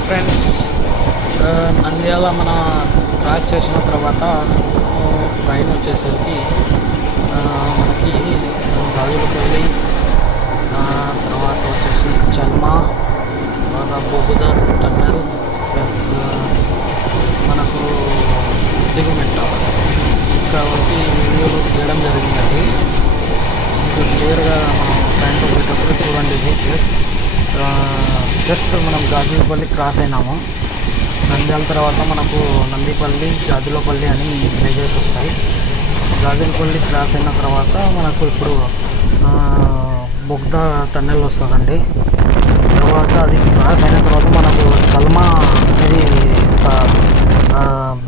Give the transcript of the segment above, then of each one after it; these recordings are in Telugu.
హాయ్ ఫ్రెండ్స్, నంద్యాల మన క్రాస్ చేసిన తర్వాత ట్రైన్ వచ్చేసరికి మనకి గాజులపల్లి, తర్వాత వచ్చేసి చల్మా, తర్వాత బొగ్గుదార్ టన్నెల్ ప్లస్ మనకు దిగుమెట్ట కాబట్టి వీడియోలో తీయడం జరిగిందండి. మీకు క్లియర్గా మనం ట్రైన్లో పోయేటప్పుడు చూడండి. ఇది ప్లస్ జస్ట్ మనం గాజులపల్లి క్రాస్ అయినాము. నంద్యాల తర్వాత మనకు నందిపల్లి, గాజులపల్లి అని విలేజెస్ వస్తాయి. గాజులపల్లి క్రాస్ అయిన తర్వాత మనకు ఇప్పుడు బొగ్దా టన్నెల్ వస్తుందండి. తర్వాత అది క్రాస్ అయిన తర్వాత మనకు చల్మా అనేది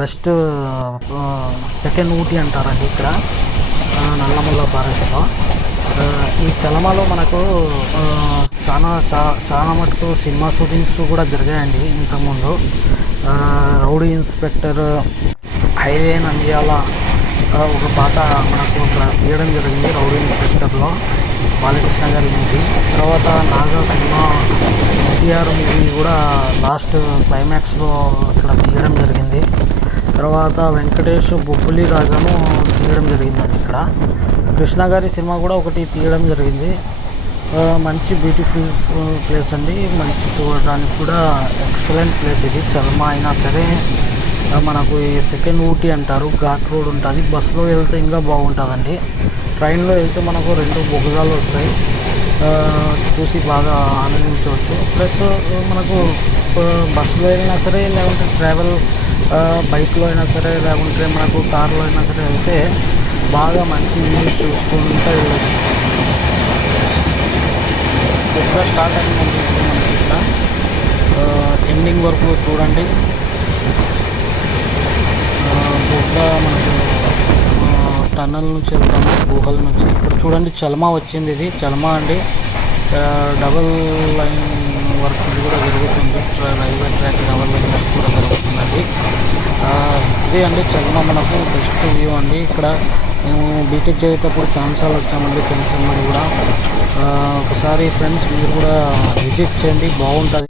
బెస్ట్ సెకండ్ ఊటీ అంటారండి ఇక్కడ నల్లమల్ల ఫారెస్ట్లో. ఈ చలమాలో మనకు చాలా మటుకు సినిమా షూటింగ్స్ కూడా జరిగాయండి ఇంతకుముందు. రౌడీ ఇన్స్పెక్టర్, హైవే నంద్యాల ఒక పాట మనకు అక్కడ తీయడం జరిగింది. రౌడీ ఇన్స్పెక్టర్లో బాలకృష్ణ గారి మూవీ. తర్వాత నాగా సినిమా ఎన్టీఆర్ మూవీ కూడా లాస్ట్ క్లైమాక్స్లో ఇక్కడ తీయడం జరిగింది. తర్వాత వెంకటేష్ బొబ్బులి రాజాను తీయడం జరిగిందండి ఇక్కడ. కృష్ణ గారి సినిమా కూడా ఒకటి తీయడం జరిగింది. మంచి బ్యూటిఫుల్ ప్లేస్ అండి, మంచి చూడడానికి కూడా ఎక్సలెంట్ ప్లేస్ ఇది. చల్మా అయినా సరే మనకు ఈ సెకండ్ ఊటీ అంటారు. ఘాట్ రోడ్ ఉంటుంది. బస్సులో వెళ్తే ఇంకా బాగుంటుందండి. ట్రైన్లో వెళ్తే మనకు 2 బొగ్గుదాలు వస్తాయి, చూసి బాగా ఆనందించవచ్చు. ప్లస్ మనకు బస్సులో అయినా సరే, లేకుంటే ట్రావెల్ బైక్లో అయినా సరే, లేకుంటే మనకు కార్లో అయినా సరే వెళ్తే బాగా మంచి వ్యూస్ చూసుకుంటూ వెళ్ళచ్చు. ఎక్కడ స్టార్ట్ అయిందండి మనకి ఇక్కడ ఎండింగ్ వరకు చూడండి. గుహ మనకు టన్నల్ నుంచి వెళ్తాము, గుహల నుంచి. ఇప్పుడు చూడండి చల్మా వచ్చింది. ఇది చల్మా అండి. డబుల్ లైన్ వర్క్ కూడా జరుగుతుంది. Railway track double line work కూడా జరుగుతుందండి. ఇది అండి చల్మా మనకు బెస్ట్ వ్యూ అండి. ఇక్కడ మేము బీటెక్ చేసేటప్పుడు ఛాన్సాలు వచ్చామండి ఫ్రెండ్స్ అన్నది కూడా. ఒకసారి ఫ్రెండ్స్ మీరు కూడా విజిట్ చేయండి, బాగుంటుంది.